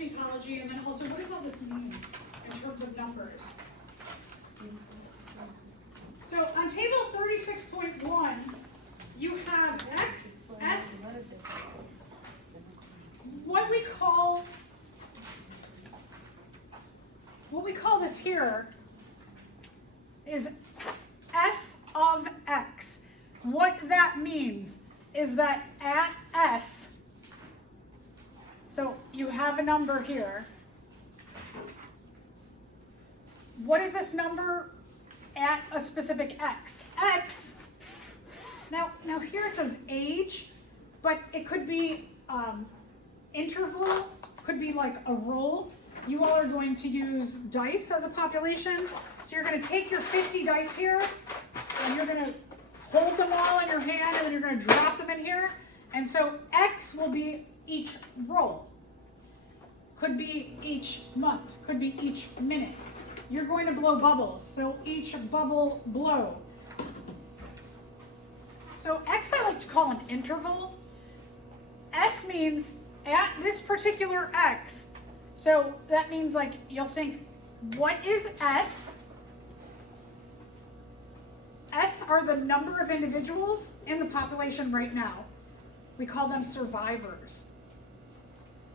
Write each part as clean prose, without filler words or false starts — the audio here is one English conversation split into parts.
population ecology, and then also what does all this mean in terms of numbers? So on table 36.1, you have X, S, what we call this here is S of X. What that means is that at S, so you have a number here. What is this number at a specific X? X, now here it says age, but it could be interval, could be like a roll. You all are going to use dice as a population. So you're going to take your 50 dice here, and you're going to hold them all in your hand, and then you're going to drop them in here. And so X will be each roll. Could be each month, could be each minute. You're going to blow bubbles, so each bubble blow. So X I like to call an interval. S means at this particular X. So that means like you'll think, what is S? S are the number of individuals in the population right now. We call them survivors.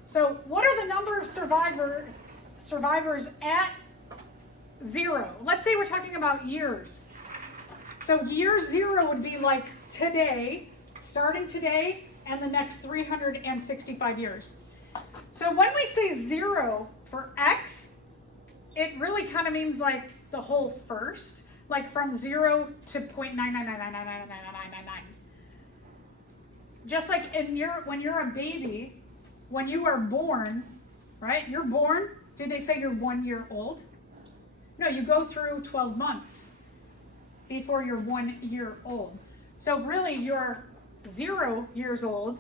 So what are the number of survivors at 0? Let's say we're talking about years. So year 0 would be like today, starting today, and the next 365 years. So when we say 0 for X, it really kind of means like the whole first, like from 0 to 0.99999999999. Just like when you're a baby, when you are born, right? You're born, did they say you're 1 year old? No, you go through 12 months before you're 1 year old. So really you're 0 years old,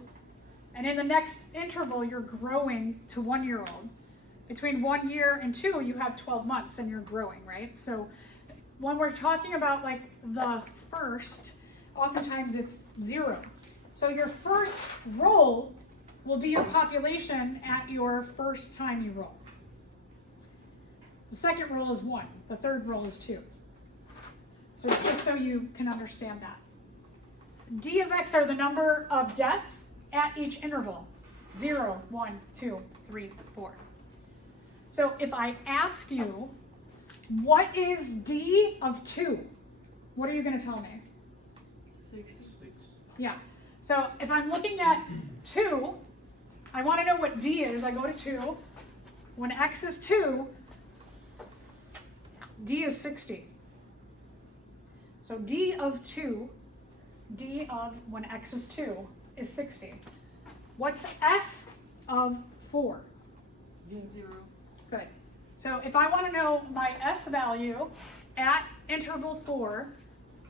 and in the next interval you're growing to 1 year old. Between 1 year and 2, you have 12 months and you're growing, right? So when we're talking about like the first, oftentimes it's 0. So your first roll will be your population at your first time you roll. The second roll is 1. The third roll is 2. So just so you can understand that. D of X are the number of deaths at each interval. 0, 1, 2, 3, 4. So if I ask you, what is D of 2? What are you going to tell me? 6. Yeah. So if I'm looking at 2, I want to know what D is. I go to 2. When X is 2, D is 60. So D of 2, D of when X is 2 is 60. What's S of 4? 0. Good. So if I want to know my S value at interval 4,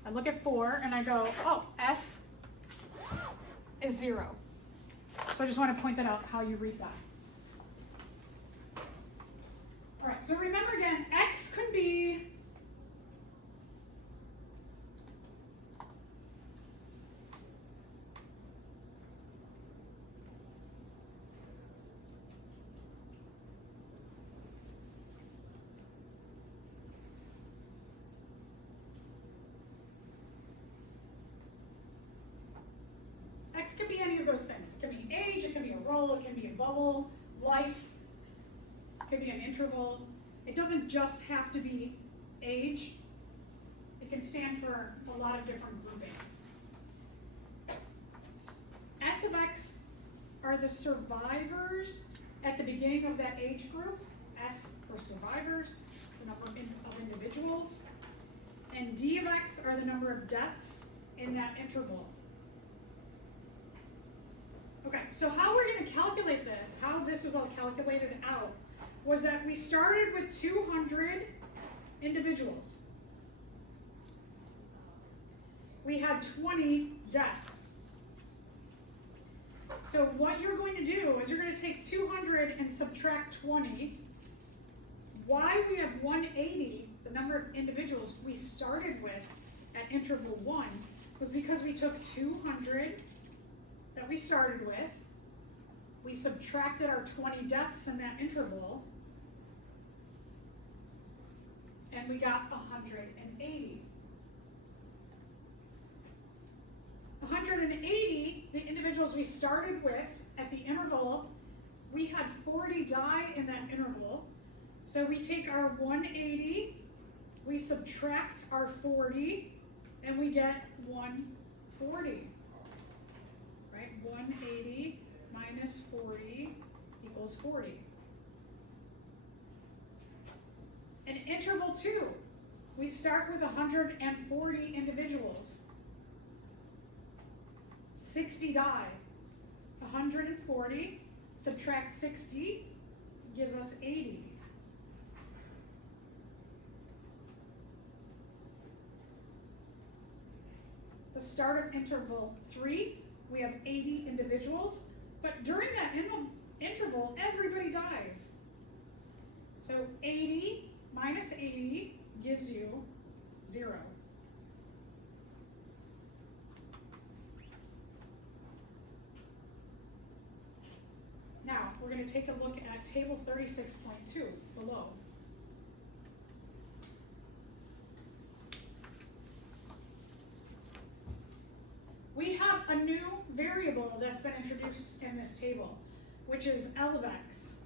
I look at 4 and I go, oh, S is 0. So I just want to point that out, how you read that. All right, so remember again, X could be X can be any of those things. It can be age, it can be a roll, it can be a bubble, life, it can be an interval. It doesn't just have to be age. It can stand for a lot of different groupings. S of X are the survivors at the beginning of that age group. S for survivors, the number of individuals. And D of X are the number of deaths in that interval. Okay, so how we're going to calculate this, how this was all calculated out, was that we started with 200 individuals. We had 20 deaths. So what you're going to do is you're going to take 200 and subtract 20. Why we have 180, the number of individuals we started with at interval 1, was because we took 200 that we started with, we subtracted our 20 deaths in that interval, and we got 180. 180, the individuals we started with at the interval, we had 40 die in that interval. So we take our 180, we subtract our 40, and we get 140. Right? 180 minus 40 equals 40. In interval 2, we start with 140 individuals. 60 die. 140 subtract 60 gives us 80. The start of interval 3, we have 80 individuals, but during that interval, everybody dies. So 80 minus 80 gives you 0. Now, we're going to take a look at table 36.2 below. We have a new variable that's been introduced in this table, which is L of x.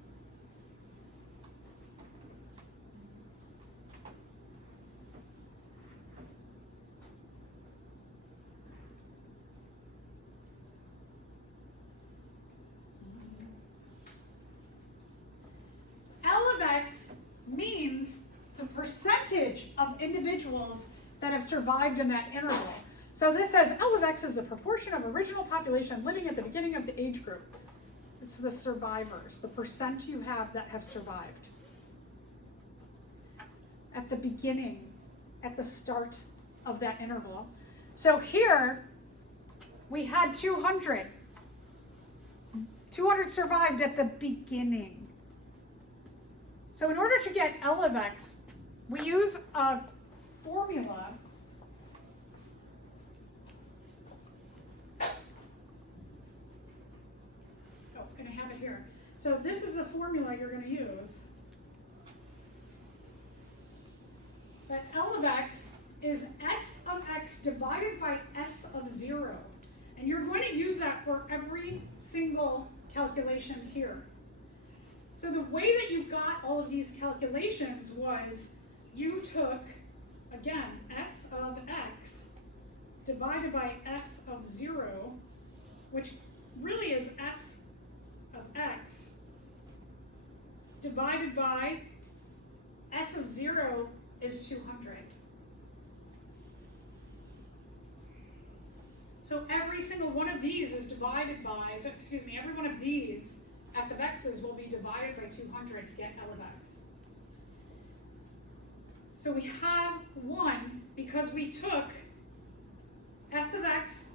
L of x means the percentage of individuals that have survived in that interval. So this says L of x is the proportion of original population living at the beginning of the age group. It's the survivors, the percent you have that have survived. At the beginning, at the start of that interval. So here, we had 200. 200 survived at the beginning. So in order to get L of x, we use a formula. Oh, and I have it here. So this is the formula you're going to use. That L of x is S of x divided by S of 0. And you're going to use that for every single calculation here. So the way that you got all of these calculations was you took, again, S of x divided by S of 0, which really is S of x, divided by S of 0 is 200. So every single one of these is divided by, so excuse me, every one of these S of x's will be divided by 200 to get L of x. So we have 1 because we took S of x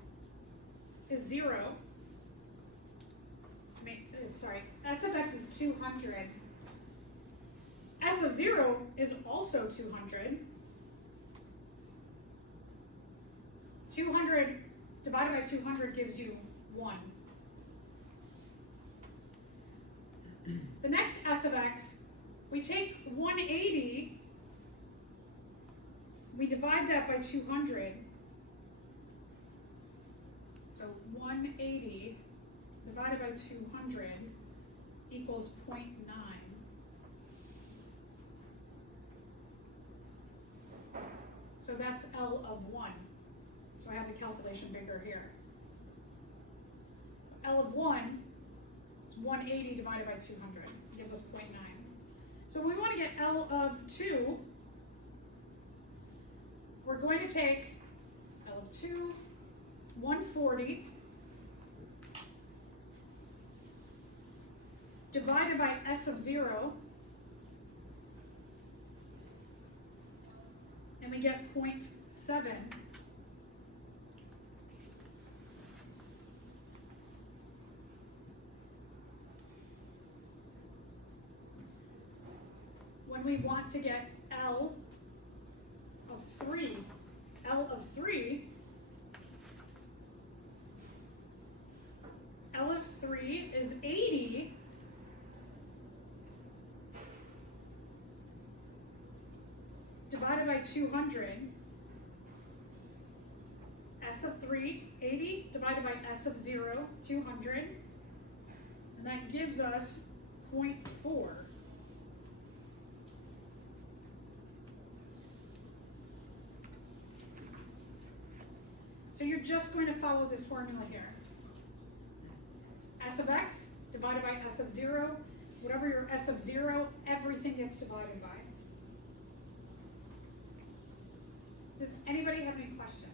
is 0. S of x is 200. S of 0 is also 200. 200 divided by 200 gives you 1. The next S of x, we take 180, we divide that by 200. So 180 divided by 200 equals 0.9. So that's L of 1. So I have the calculation bigger here. L of 1 is 180 divided by 200. It gives us 0.9. So we want to get L of 2. We're going to take L of 2, 140, divided by S of 0, and we get 0.7. When we want to get L of 3, L of 3 is 80 divided by 200. S of 3, 80 divided by S of 0, 200. And that gives us 0.4. So you're just going to follow this formula here. S of x divided by S of 0. Whatever your S of 0, everything gets divided by. Does anybody have any questions?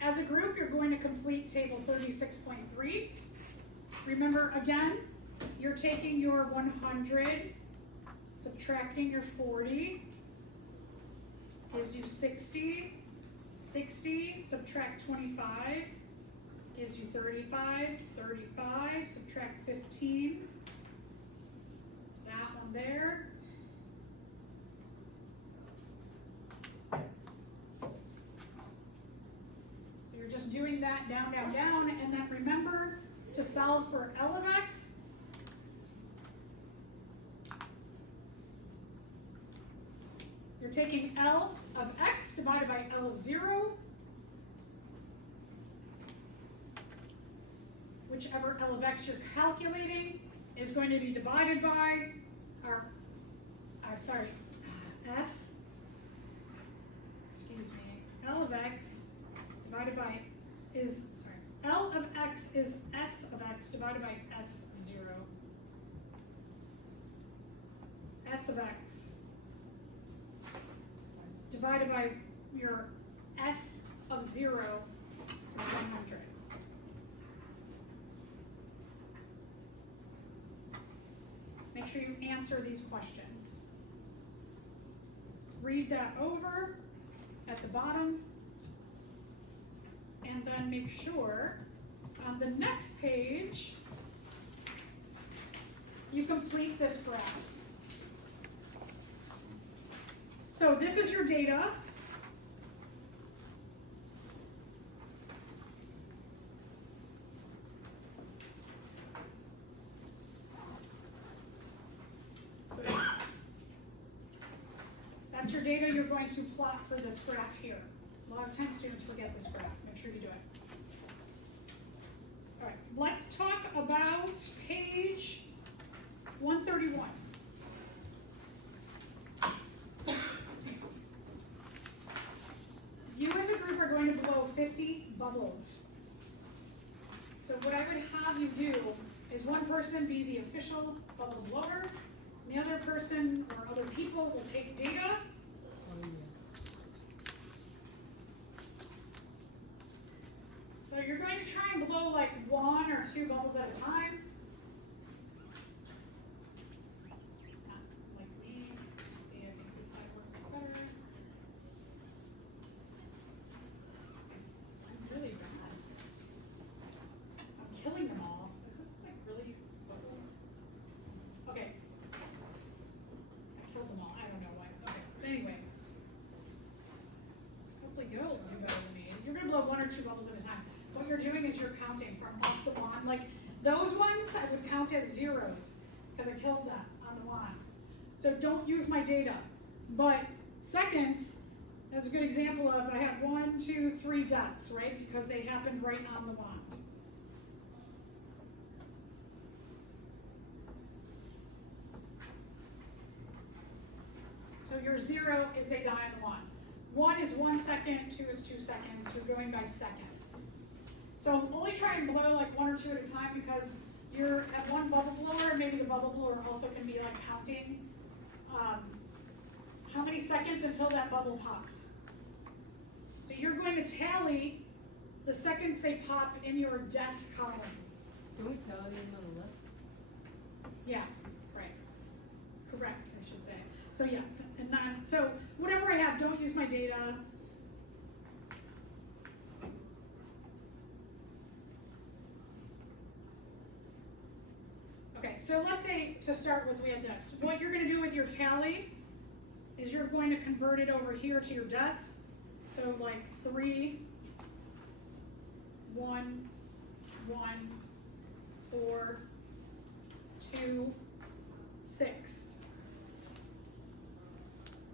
As a group, you're going to complete table 36.3. Remember, again, you're taking your 100, subtracting your 40, gives you 60. 60, subtract 25, gives you 35. 35, subtract 15. That one there. Just doing that down, down, down, and then remember to solve for L of x. You're taking L of x divided by L of 0, whichever L of x you're calculating is going to be divided by S, excuse me, L of x divided by L of x is S of x divided by S of 0. S of x divided by your S of 0 is 100. Make sure you answer these questions. Read that over at the bottom. And then make sure on the next page you complete this graph. So this is your data. That's your data you're going to plot for this graph here. A lot of times students forget this graph. Make sure you do it. All right, let's talk about page 131. You as a group are going to blow 50 bubbles. So what I would have you do is one person be the official bubble blower, and the other person or other people will take data. So you're going to try and blow like 1 or 2 bubbles at a time. Like me. Let's see, I think this side works better. I'm really bad. I'm killing them all. Is this like really bubble? Okay. I killed them all. I don't know why. Okay. So anyway. Hopefully you'll do better than me. You're going to blow 1 or 2 bubbles at a time. What you're doing is you're counting from off the wand. Like those ones I would count as zeros because I killed them on the wand. So don't use my data. But seconds, that's a good example of I had 1, 2, 3 deaths, right? Because they happened right on the wand. So your 0 is they die on the wand. 1 is 1 second, 2 is 2 seconds. You're going by seconds. So only try and blow like 1 or 2 at a time because you're at one bubble blower, maybe the bubble blower also can be like counting how many seconds until that bubble pops. So you're going to tally the seconds they pop in your death column. Do we tally them on the left? Yeah, right. Correct, I should say. So yes, and then, so whatever I have, don't use my data. Okay, so let's say to start with we had this. What you're going to do with your tally is you're going to convert it over here to your deaths. So like 3, 1, 1, 4, 2, 6.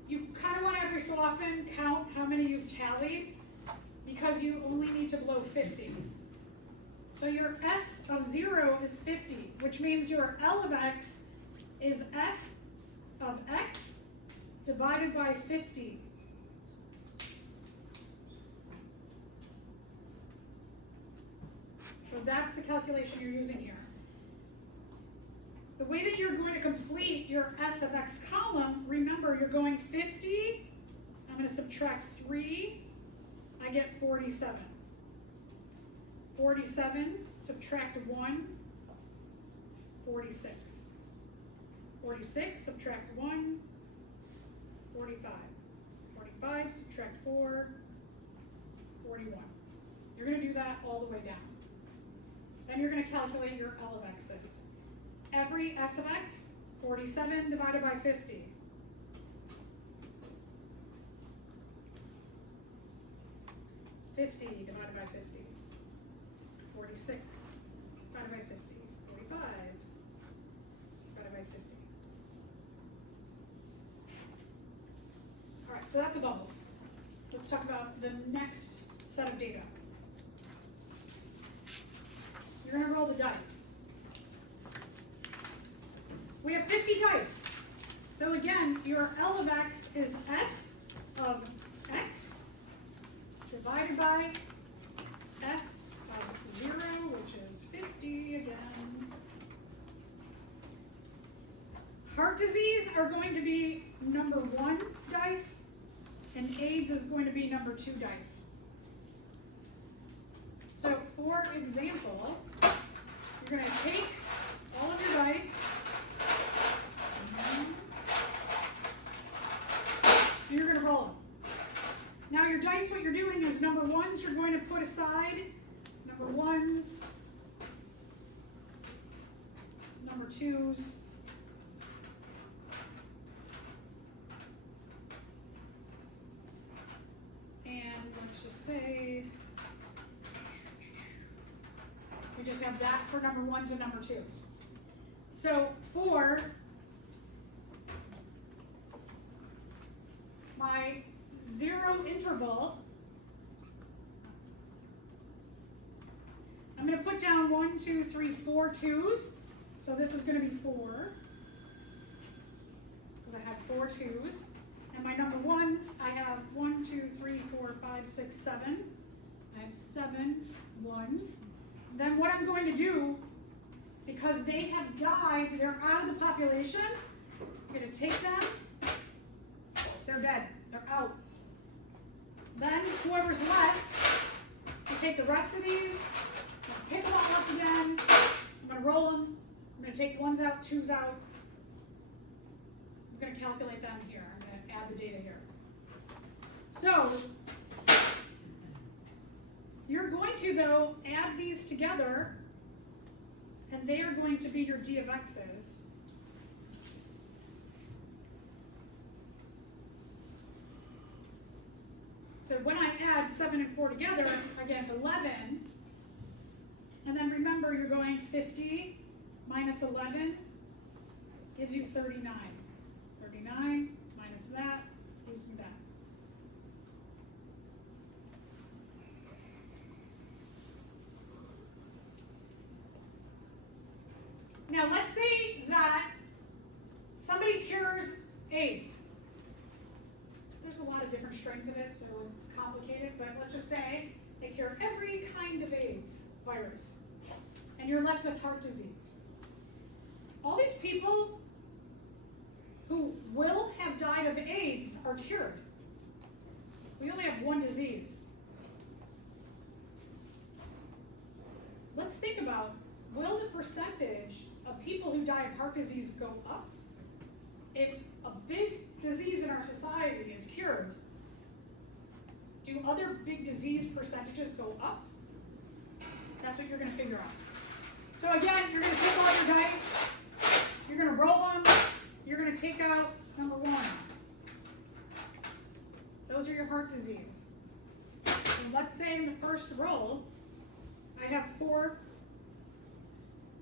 You kind of want to every so often count how many you've tallied because you only need to blow 50. So your S of 0 is 50, which means your L of x is S of x divided by 50. So that's the calculation you're using here. The way that you're going to complete your S of x column, remember you're going 50, I'm going to subtract 3, I get 47. 47, subtract 1, 46. 46, subtract 1, 45. 45, subtract 4, 41. You're going to do that all the way down. Then you're going to calculate your L of x's. Every S of x, 47 divided by 50. Divided by 50. 46 divided by 50. 45 divided by 50. All right, so that's a bubbles. Let's talk about the next set of data. You're going to roll the dice. We have 50 dice. So again, your L of x is S of x divided by S of 0, which is 50 again. Heart disease are going to be number 1 dice, and AIDS is going to be number 2 dice. So for example, you're going to take all of your dice, and you're going to roll them. Now your dice, what you're doing is number 1s you're going to put aside, number 1s, number 2s, and let's just say we just have that for number 1s and number 2s. So for my 0 interval, I'm going to put down 1, 2, 3, 4 2s. So this is going to be 4, because I have 4 2s. And my number 1s, I have 1, 2, 3, 4, 5, 6, 7. I have 7 1s. Then what I'm going to do, because they have died, they're out of the population, I'm going to take them, they're dead, they're out. Then whoever's left, you take the rest of these, pick them all up again, I'm going to roll them, I'm going to take 1s out, 2s out, I'm going to calculate them here, I'm going to add the data here. So, you're going to, though, add these together, and they are going to be your D of x's. So when I add 7 and 4 together, I get 11. And then remember, you're going 50 minus 11 gives you 39. 39 minus that gives me that. Now let's say that somebody cures AIDS. There's a lot of different strains of it, so it's complicated, but let's just say they cure every kind of AIDS virus, and you're left with heart disease. All these people who will have died of AIDS are cured. We only have one disease. Let's think about, will the percentage of people who die of heart disease go up? If a big disease in our society is cured, do other big disease percentages go up? That's what you're going to figure out. So again, you're going to take all your dice, you're going to roll them, you're going to take out number 1s. Those are your heart disease. And let's say in the first row, I have 4.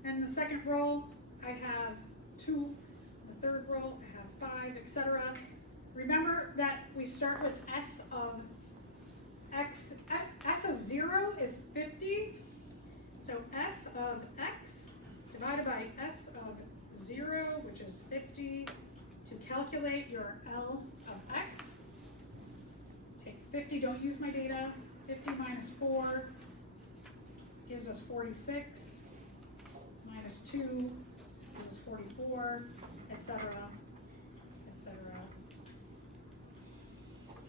And the second row, I have 2. The third row, I have 5, etc. Remember that we start with S of X. S of 0 is 50. So S of X divided by S of 0, which is 50, to calculate your L of X. Take 50, don't use my data. 50 minus 4 gives us 46. Minus 2 gives us 44, etc., etc.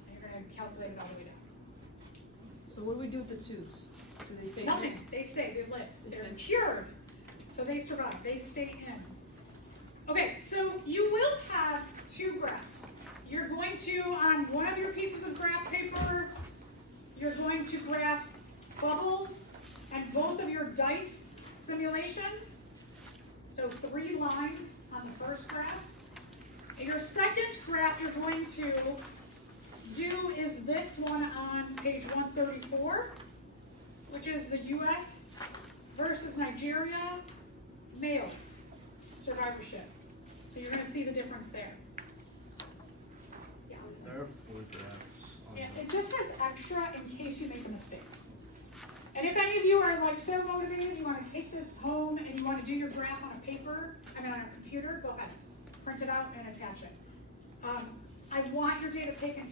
And you're going to calculate it all the way down. So what do we do with the 2s? Do they stay Nothing. in? They stay. They live. They They're stay. cured. So they survive. They stay in. Okay, so you will have 2 graphs. You're going to, on one of your pieces of graph paper, you're going to graph bubbles and both of your dice simulations. So 3 lines on the first graph. And your second graph you're going to do is this one on page 134, which is the US versus Nigeria males survivorship. So you're going to see the difference there. Yeah. There are 4 graphs on Yeah, the- it just has extra in case you make a mistake. And if any of you are like so motivated, you want to take this home and you want to do your graph on a paper, on a computer, go ahead. Print it out and attach it. I want your data taken today.